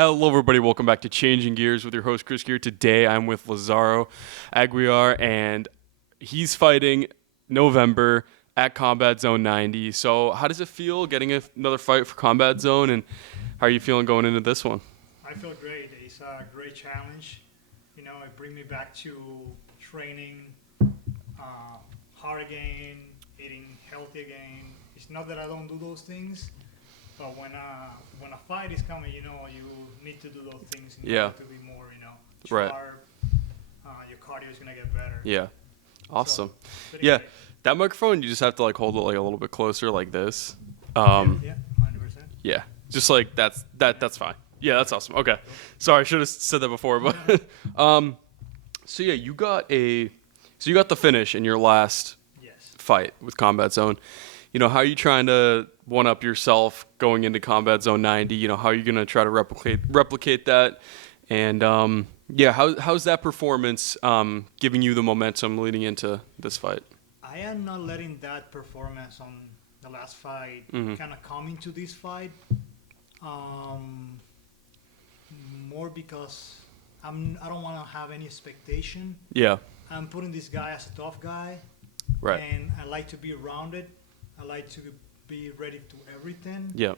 Hello, everybody. Welcome back to Changing Gears with your host, Chris Gear. Today, I'm with Lazaro Aguiar, and he's fighting November at Combat Zone 90. So how does it feel getting another fight for Combat Zone, and how are you feeling going into this one? I feel great. It's a great challenge. It brings me back to training hard again, eating healthy again. It's not that I don't do those things, but when a fight is coming, you need to do those things in order to be more, Right. sharp. Your cardio is gonna get better. Yeah. Awesome. Pretty Yeah. great. That microphone, you just have to hold it a little bit closer like this. Yeah, 100%. Yeah. Just like that's fine. Yeah, that's awesome. Okay. Sorry, I should have said that before, but so yeah, you got the finish in your last Yes. fight with Combat Zone. How are you trying to one up yourself going into Combat Zone 90? How are you going to try to replicate that? And how's that performance giving you the momentum leading into this fight? I am not letting that performance on the last fight kind of come into this fight. More because I don't want to have any expectation. Yeah. I'm putting this guy as a tough guy, Right. and I like to be rounded. I like to be ready to everything. Yeah.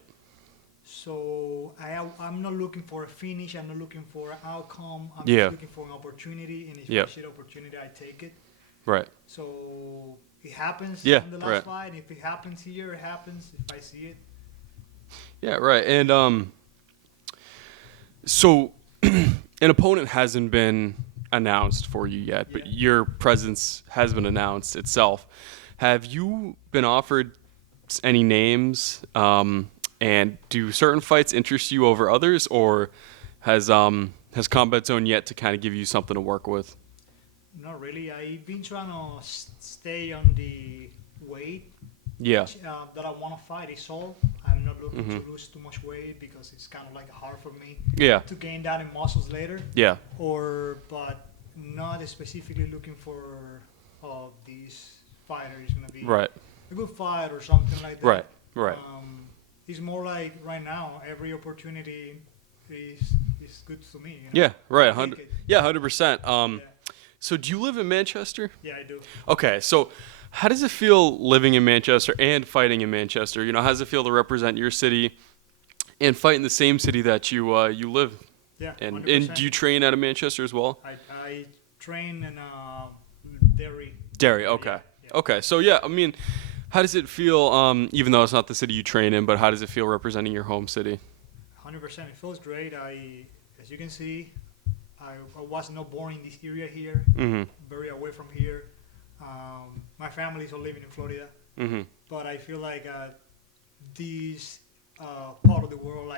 So I'm not looking for a finish. I'm not looking for an outcome. I'm Yeah. just looking for an opportunity, and if Yeah. I see the opportunity, I take it. Right. So it happens Yeah, in the last right. fight. If it happens here, it happens. If I see it. Yeah, right. And so an opponent hasn't been announced for you yet, but Yeah. your presence has been announced itself. Have you been offered any names? And do certain fights interest you over others, or has Combat Zone yet to kind of give you something to work with? Not really. I've been trying to stay on the weight Yeah. that I want to fight. Is all. I'm not looking Mm-hmm. to lose too much weight because it's kind of hard for me Yeah. to gain that in muscles later. Yeah. But not specifically looking for these fighters going to be Right. a good fight or something like that. Right. Right. It's more like right now, every opportunity is good to me. Yeah. Right. I take 100. it. Yeah. 100%. Yeah. So do you live in Manchester? Yeah, I do. Okay, so how does it feel living in Manchester and fighting in Manchester? How does it feel to represent your city and fight in the same city that you live? Yeah, And 100%. do you train out of Manchester as well? I train in Derry. Derry, okay. Yeah. Okay, so yeah, how does it feel, even though it's not the city you train in, but how does it feel representing your home city? 100%. It feels great. As you can see, I was not born in this area here. Mm-hmm. Very away from here. My family is all living in Florida, Mm-hmm. but I feel like this part of the world,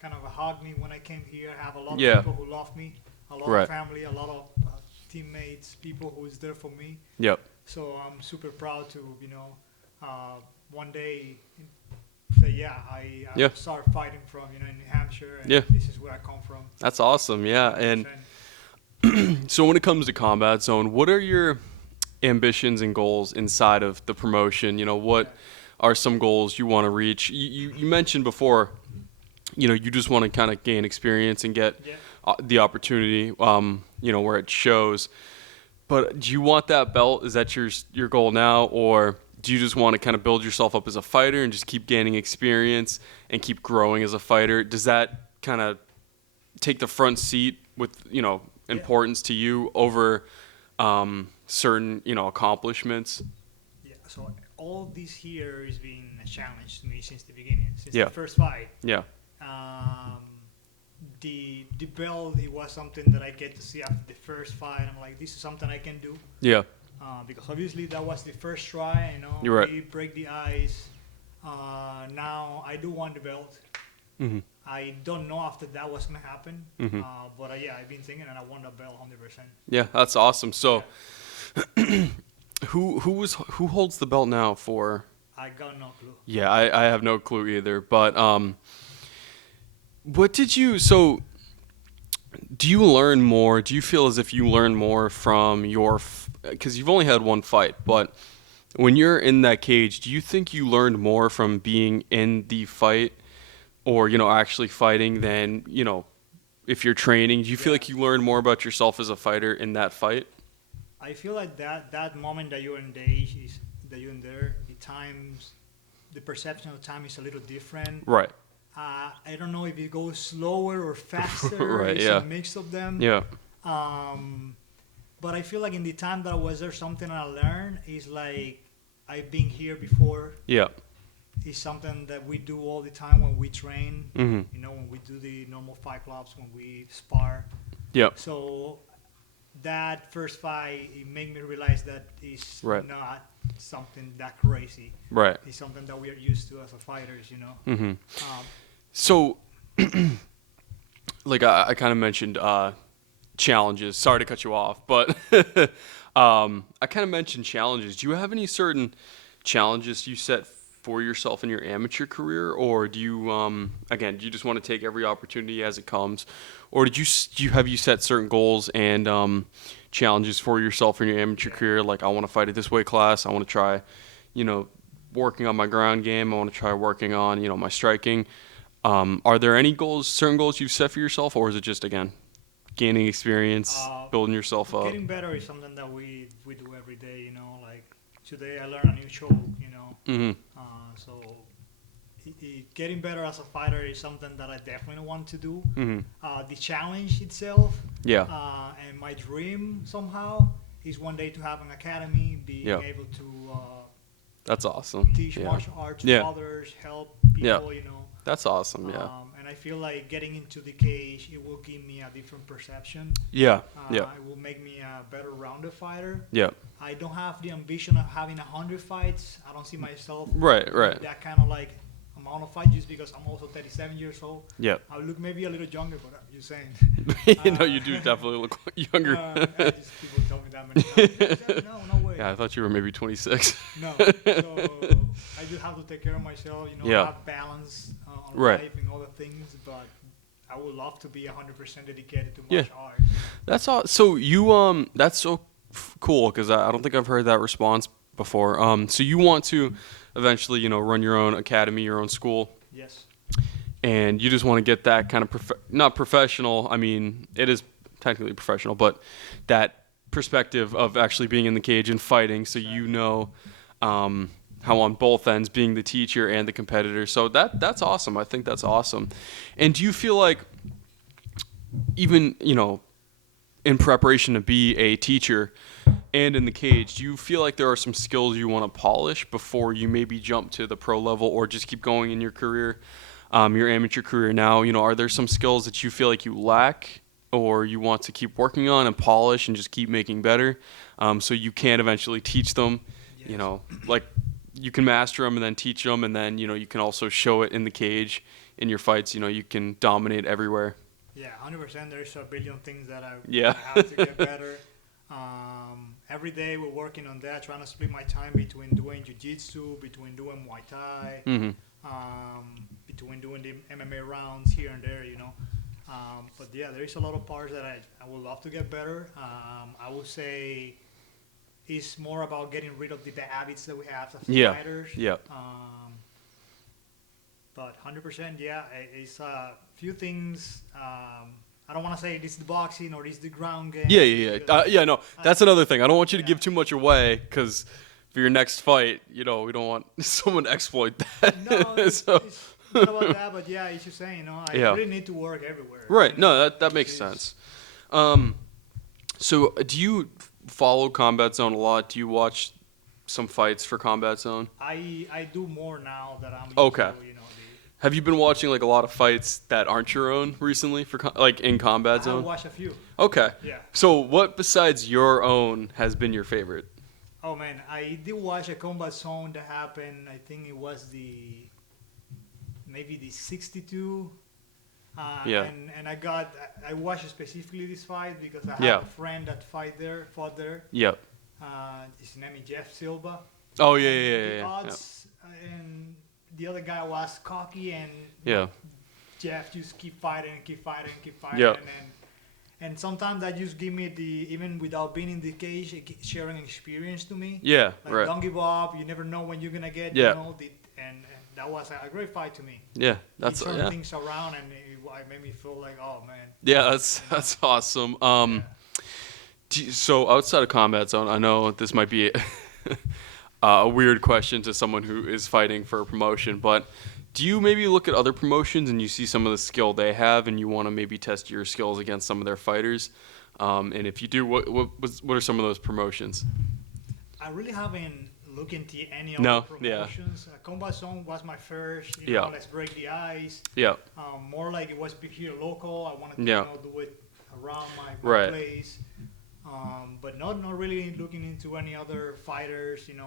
kind of hugged me when I came here. I have a lot Yeah. of people who love me, a lot Right. of family, a lot of teammates, people who is there for me. Yep. So I'm super proud to, one day say, I Yeah. start fighting from, in New Hampshire, and Yeah. this is where I come from. That's awesome, yeah. And 100%. so when it comes to Combat Zone, what are your ambitions and goals inside of the promotion? What are some goals you want to reach? You mentioned before, you just want to kind of gain experience and get Yeah. the opportunity, where it shows. But do you want that belt? Is that your goal now? Or do you just want to kind of build yourself up as a fighter and just keep gaining experience and keep growing as a fighter? Does that kind of take the front seat with, importance to you over certain, accomplishments? Yeah, so all this here has been a challenge to me since the beginning, since Yeah. the first fight. Yeah. The belt, it was something that I get to see after the first fight. I'm like, this is something I can do. Yeah. Because obviously that was the first try, You're right. we break the ice. Now I do want the belt. Mm-hmm. I don't know after that what's gonna happen, Mhm. but I've been thinking, and I want the belt 100%. Yeah, that's awesome. So who holds the belt now for? I got no clue. Yeah, I have no clue either. But what did you? So, do you learn more? Do you feel as if you learn more from your? Because you've only had one fight, but when you're in that cage, do you think you learned more from being in the fight, or actually fighting than if you're training? Do you feel Yeah. like you learn more about yourself as a fighter in that fight? I feel like that moment that you're in the age is that you're in there. The perception of time is a little different. Right. I don't know if it goes slower or faster. Right. It's a Yeah. mix of them. Yeah. Um, but I feel like in the time that I was there, something I learned is like I've been here before. Yeah. It's something that we do all the time when we train. Mm-hmm. You know, when we do the normal fight clubs, when we spar. Yep. So that first fight, it made me realize that it's Right. not something that crazy. Right. It's something that we are used to as a fighters, you know. Mm-hmm. Um, So, like I kind of mentioned challenges. Sorry to cut you off, but I kind of mentioned challenges. Do you have any certain challenges you set for yourself in your amateur career, or do you again, do you just want to take every opportunity as it comes, or have you set certain goals and challenges for yourself in your amateur career? Like, I want to fight at this weight class. I want to try, working on my ground game. I want to try working on my striking. Are there any certain goals you've set for yourself, or is it just, again, gaining experience, building yourself up? Getting better is something that we do every day, you know. Like today, I learned a new choke, you know. Mm-hmm. So getting better as a fighter is something that I definitely want to do. Mm-hmm. The challenge itself, Yeah. and my dream somehow is one day to have an academy, being Yeah. able to That's awesome. teach Yeah. martial arts Yeah. to others, help Yeah. people, you know. That's awesome. Yeah. And I feel like getting into the cage, it will give me a different perception. Yeah. Yeah. It will make me a better rounded fighter. Yeah. I don't have the ambition of having 100 fights. I don't see myself Right. with Right. that kind of like amount of fights just because I'm also 37 years old. Yeah. I look maybe a little younger, but I'm just saying. You do definitely look younger. Just people tell me that many times. No way. Yeah, I thought you were maybe 26. No. So I just have to take care of myself, you know, Yeah. have balance on Right. life and other things. But I would love to be 100% dedicated to Yeah. martial arts. That's all. So that's so cool because I don't think I've heard that response before. So you want to eventually, run your own academy, your own school, Yes. and you just want to get that kind of not professional. I mean, it is technically professional, but that perspective of actually being in the cage and fighting, so how on both ends, being the teacher and the competitor. So that's awesome. I think that's awesome. And do you feel like even in preparation to be a teacher and in the cage, do you feel like there are some skills you want to polish before you maybe jump to the pro level or just keep going in your career, your amateur career now? Are there some skills that you feel like you lack or you want to keep working on and polish and just keep making better, so you can eventually teach them? Yes. Like you can master them and then teach them, and then you can also show it in the cage in your fights. You can dominate everywhere. Yeah, 100%. There's a billion things that I have to get better. Every day we're working on that, trying to split my time between doing jiu-jitsu, between doing Muay Thai, Mm-hmm. between doing the MMA rounds here and there, But yeah, there is a lot of parts that I would love to get better. I would say it's more about getting rid of the bad habits that we have as fighters. Yeah. But 100%, yeah, it's a few things. I don't want to say this is the boxing or this is the ground game. Yeah. No, that's another thing. I don't want you to Yeah. give too much away because for your next fight, we don't want someone to exploit that. No, it's not about that, but yeah, it's just saying, I really need to work everywhere. Right. No, that makes sense. So do you follow Combat Zone a lot? Do you watch some fights for Combat Zone? I do more now that I'm Okay. into, Have you been watching like a lot of fights that aren't your own recently for like in Combat I Zone? watch a few. Okay. Yeah. So what besides your own has been your favorite? Oh man, I did watch a Combat Zone that happened. I think it was maybe the 62. Yeah. And I watched specifically this fight because I have Yeah. a friend that fought there. Yep. His name is Jeff Silva. Oh yeah. The Yeah. odds, and the other guy was cocky, and Yeah. Jeff just keep fighting. Yep. And sometimes that just give me even without being in the cage, sharing experience to me. Yeah. Like, Right. don't give up. You never know when you're gonna get. Yeah. And that was a great fight to me. Yeah. He That's turned yeah. things around, and it why made me feel like, oh man, Yeah, you know, that's awesome. yeah. So outside of combat zone, I know this might be a weird question to someone who is fighting for a promotion, but do you maybe look at other promotions and you see some of the skill they have, and you want to maybe test your skills against some of their fighters? And if you do, what are some of those promotions? I really haven't looked into any other No, yeah, promotions. Combat Zone was my first, yeah, let's break the ice. yeah, More like it was here local. I wanted to, yeah, do it around my right, place. But not really looking into any other fighters, and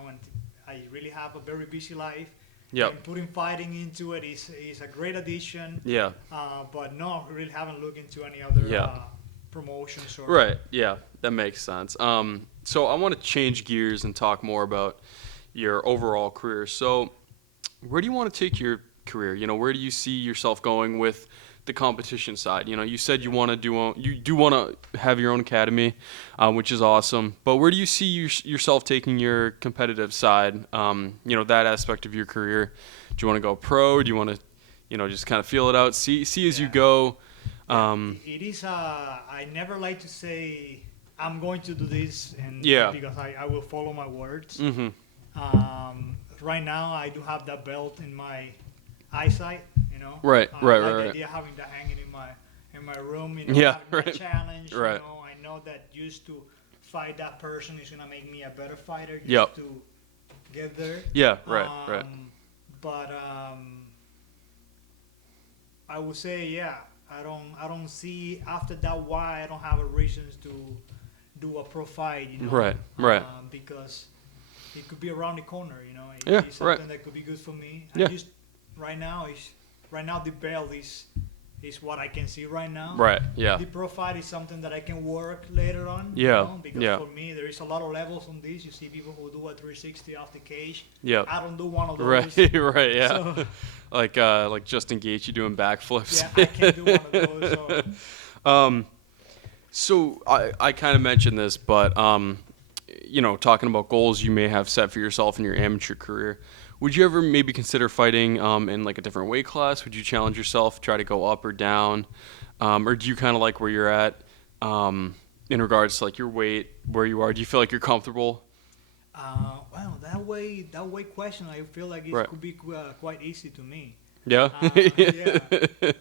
I really have a very busy life. yep, And putting fighting into it is a great addition. yeah, But no, I really haven't looked into any other yeah. promotions or. Right. Yeah, that makes sense. So I want to change gears and talk more about your overall career. So, where do you want to take your career? Where do you see yourself going with the competition side? You said you do want to have your own academy, which is awesome. But where do you see yourself taking your competitive side? That aspect of your career. Do you want to go pro? Do you want to, just kind of feel it out, see as you Yeah. go? It is. I never like to say I'm going to do this, and Yeah. because I will follow my words. Mm-hmm. Right now, I do have that belt in my eyesight. Right, I right, like right, the right. idea of having that hanging in my room. Yeah, having that right. challenge. Right. I know that just to fight that person is gonna make me a better fighter. Just Yep. to get there. Yeah, right, right. But I would say, yeah, I don't see after that why I don't have a reasons to do a pro fight, Right, right. because it could be around the corner, Yeah, it's right. something that could be good for me. Yeah. I just right now the belt is what I can see right now. Right, yeah. The pro fight is something that I can work later on. Yeah, Because yeah. for me there is a lot of levels on this. You see people who do a 360 off the cage. Yeah. I don't do one of those. Right, right, yeah. So, like Justin Gaethje doing backflips. yeah, I can't do one of those. So. So I kind of mentioned this, but talking about goals you may have set for yourself in your amateur career, would you ever maybe consider fighting in like a different weight class? Would you challenge yourself, try to go up or down, or do you kind of like where you're at in regards to like your weight, where you are? Do you feel like you're comfortable? Well, that way question, I feel like it Right. could be quite easy to me. Yeah. Yeah,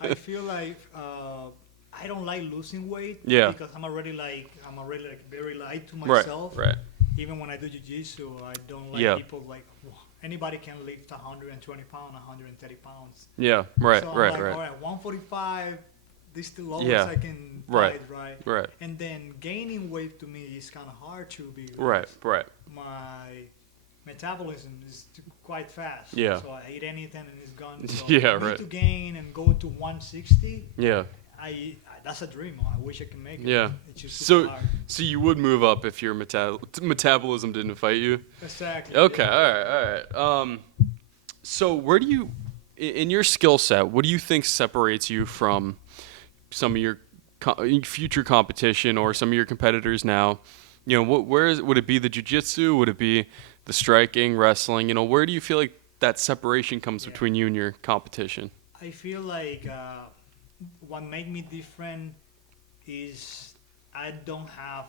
I feel like I don't like losing weight. Yeah. Because I'm already like very light to Right. myself. Right. Even when I do jiu-jitsu, I don't like Yeah. people like anybody can lift 120 pounds, 130 pounds. Yeah. Right. So Right. I'm like, Right. all right, 145. This is the lowest Yeah. I can Right. fight, right? Right. And then gaining weight to me is kind of hard to be. Right. Right. My metabolism is quite fast. Yeah. So I eat anything and it's gone. So Yeah, for me right. to gain and go to 160, Yeah. that's a dream. I wish I can make it. Yeah. It's just So, super hard. so you would move up if your metabolism didn't fight you? Exactly. Okay. Yeah. All right. So where do you, in your skill set, what do you think separates you from some of your future competition or some of your competitors now? Would it be the jiu-jitsu? Would it be the striking, wrestling? Where do you feel like that separation comes Yeah. between you and your competition? I feel like what make me different is I don't have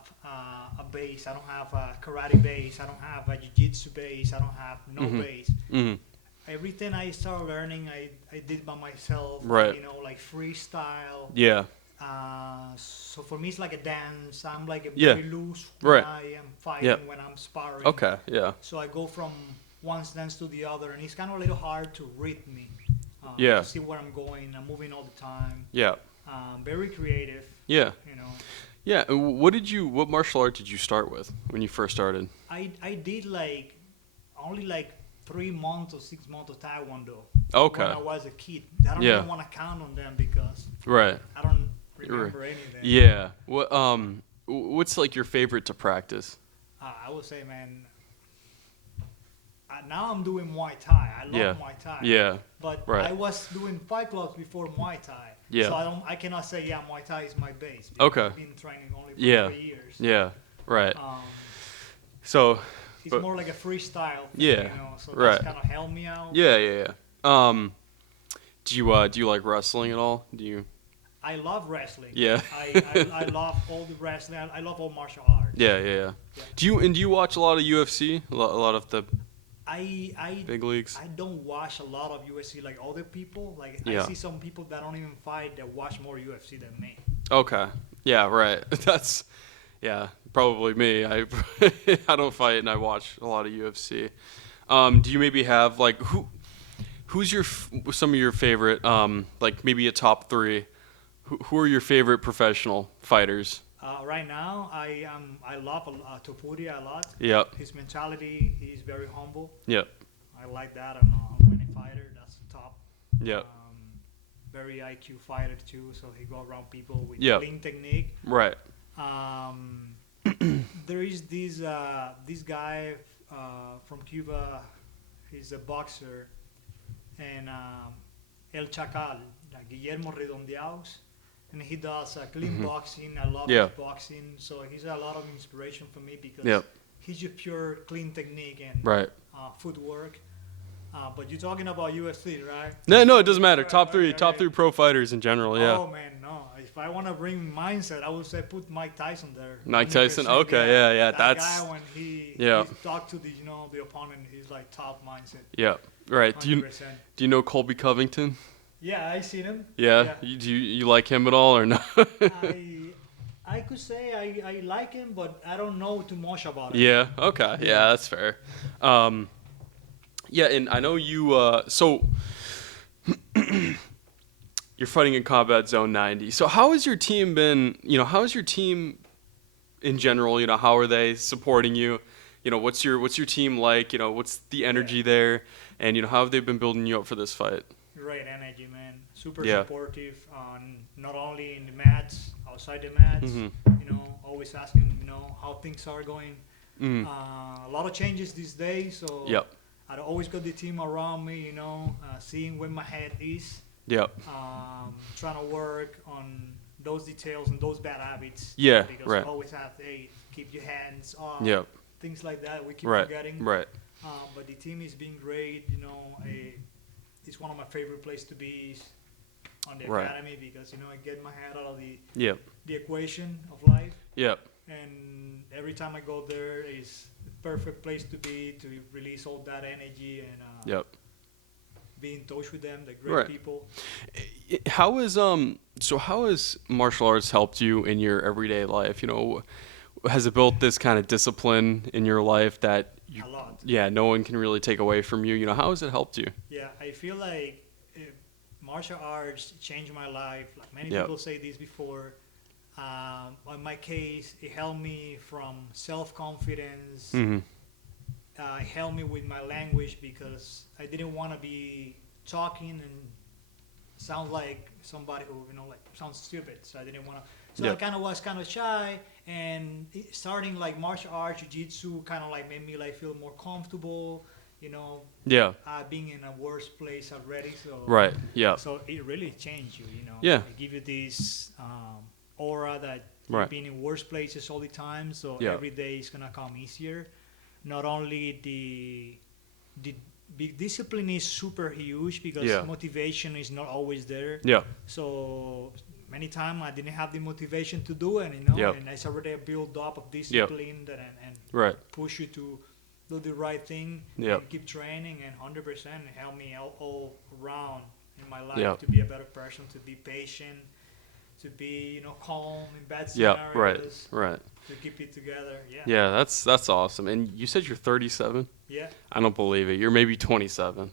a base. I don't have a karate base. I don't have a jiu-jitsu base. I don't have no Mhm. base. Mm-hmm. Everything I started learning, I did by myself. Right. Like freestyle. Yeah. So for me, it's like a dance. I'm like a Yeah. very loose when Right. I am fighting, Yep. when I'm sparring. Okay. Yeah. So I go from one stance to the other, and it's kind of a little hard to read me. Yeah. To see where I'm going. I'm moving all the time. Yeah. Very creative. Yeah. You know, Yeah. What martial art did you start with when you first started? I did like only like 3 months or 6 months of Taekwondo. Okay. When I was a kid, I don't Yeah. even want to count on them because Right. I don't remember anything. Yeah. What's like your favorite to practice? I would say, man. Now I'm doing Muay Thai. I love Yeah. Muay Thai. Yeah. But Right. I was doing fight clubs before Muay Thai. Yeah. So I cannot say Muay Thai is my base. Because Okay. I've been training only for Yeah. 3 years. Yeah. Right. Um, So. it's But- more like a freestyle. Thing, Yeah. So Right. that's kind of helped me out. Yeah. Yeah. Yeah. Do you like wrestling at all? Do you? I love wrestling. Yeah. I love all the wrestling. I love all martial arts. Yeah. Yeah. Do you watch a lot of UFC? A lot of the I big leagues? I don't watch a lot of UFC like other people. Like I Yeah. see some people that don't even fight that watch more UFC than me. Okay. Yeah, right. That's yeah, probably me. I I don't fight and I watch a lot of UFC. Do you maybe have like who's some of your favorite like maybe a top 3? Who are your favorite professional fighters? Right now, I love Topuri a lot. Yep. His mentality, he's very humble. Yep. I like that. I'm a winning fighter. That's the top. Yep. Very IQ fighter too. So he go around people with Yep. clean technique. Right. There is this guy from Cuba. He's a boxer, and El Chacal, Guillermo Redondeados, and he does clean boxing. I love Yeah. his boxing, so he's a lot of inspiration for me because Yep. he's just pure clean technique and Right. footwork. But you're talking about UFC, right? No, it doesn't matter. Right, Top 3, okay, top okay. 3 pro fighters in general. Yeah. Oh man, no. If I want to bring mindset, I would say put Mike Tyson there. Mike Tyson. 100%, Okay. Yeah. That That's guy when he yeah. talked to the opponent, he's like top mindset. yeah. Right. 100%. Do you know Colby Covington? Yeah, I seen him. Yeah. Do you like him at all or no? I could say I like him, but I don't know too much about him. Yeah. Okay. Yeah, that's fair. Yeah, and I know you. So you're fighting in Combat Zone 90. So how has your team been? How has your team in general? How are they supporting you? What's your team like? What's the energy there? And how have they been building you up for this fight? Great energy, man. Super Yeah. supportive. Not only in the mats, outside the mats. Always asking, how things are going. A lot of changes these days, so Yep. I always got the team around me, seeing where my head is, Yep. trying to work on those details and those bad habits. Yeah, Because right. you always have to keep your hands off, Yep. things like that. We keep Right. forgetting. Right. But the team is being great. It's one of my favorite places to be is on the Right. academy because I get my head out of Yep. the equation of life. Yep. And every time I go there, it's the perfect place to be to release all that energy and Yep. be in touch with them. They're great Right. people. How has martial arts helped you in your everyday life? Has it built this kind of discipline in your life that A lot. no one can really take away from you? How has it helped you? Yeah, I feel like martial arts changed my life. Like many Yep. people say this before. In my case, it helped me from self-confidence. Mm-hmm. It helped me with my language because I didn't want to be talking and sound like somebody who sounds stupid. So I didn't want to. So Yep. I kind of was kind of shy, and starting like martial arts, jiu-jitsu, kind of like made me like feel more comfortable. Yeah. Being in a worse place already. So Right. Yeah. So it really changed you. Yeah. It give you this aura that you've Right. been in worse places all the time. So Yeah. every day is gonna come easier. Not only the big discipline is super huge because Yeah. motivation is not always there. Yeah. So many times I didn't have the motivation to do it, Yep. and it's already a build up of discipline that and Right. push you to do the right thing Yep. and keep training and 100% help me all around in my life Yep. to be a better person, to be patient, to be calm in bad Yeah. Right. scenarios, Right. to keep it together. Yeah. Yeah. That's awesome. And you said you're 37. Yeah. I don't believe it. You're maybe 27.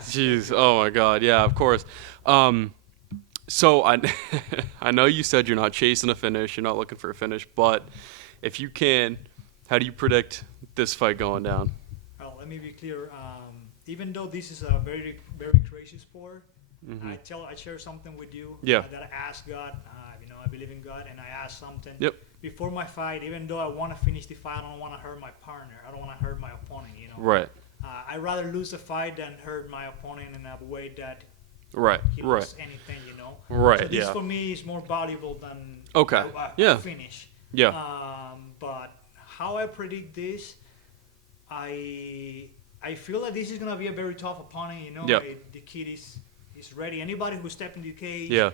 Jeez. Oh my God. Yeah. Of course. So I I know you said you're not chasing a finish. You're not looking for a finish. But if you can, how do you predict this fight going down? Well, let me be clear. Even though this is a very, very crazy sport, I share something with you Yeah. that I asked God. I believe in God, and I asked something Yep. before my fight. Even though I want to finish the fight, I don't want to hurt my partner. I don't want to hurt my opponent. Right. I'd rather lose the fight than hurt my opponent in a way that Right. he Right. lost anything. Right. So this Yeah. for me is more valuable than Okay. a Yeah. finish. Yeah. But how I predict this, I feel like this is gonna be a very tough opponent. Yep. The kid is ready. Anybody who step in the cage, Yeah.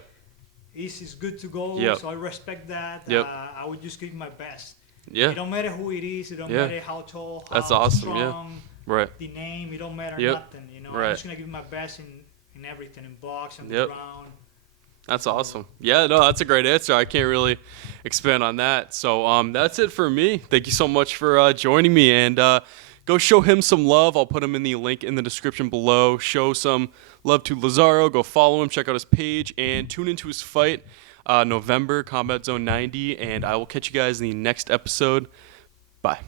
is good to go. Yep. So I respect that. Yep. I would just give my best. Yeah. It don't matter who it is. It don't Yeah. matter how tall, how That's awesome, yeah. strong, Right. the name. It don't matter Yep. nothing. You know, Right. I'm just gonna give my best in everything, in blocks, on the Yep. ground. That's awesome. Yeah, no, that's a great answer. I can't really expand on that. So that's it for me. Thank you so much for joining me, and go show him some love. I'll put him in the link in the description below. Show some love to Lazaro. Go follow him, check out his page, and tune into his fight November, Combat Zone 90, and I will catch you guys in the next episode. Bye.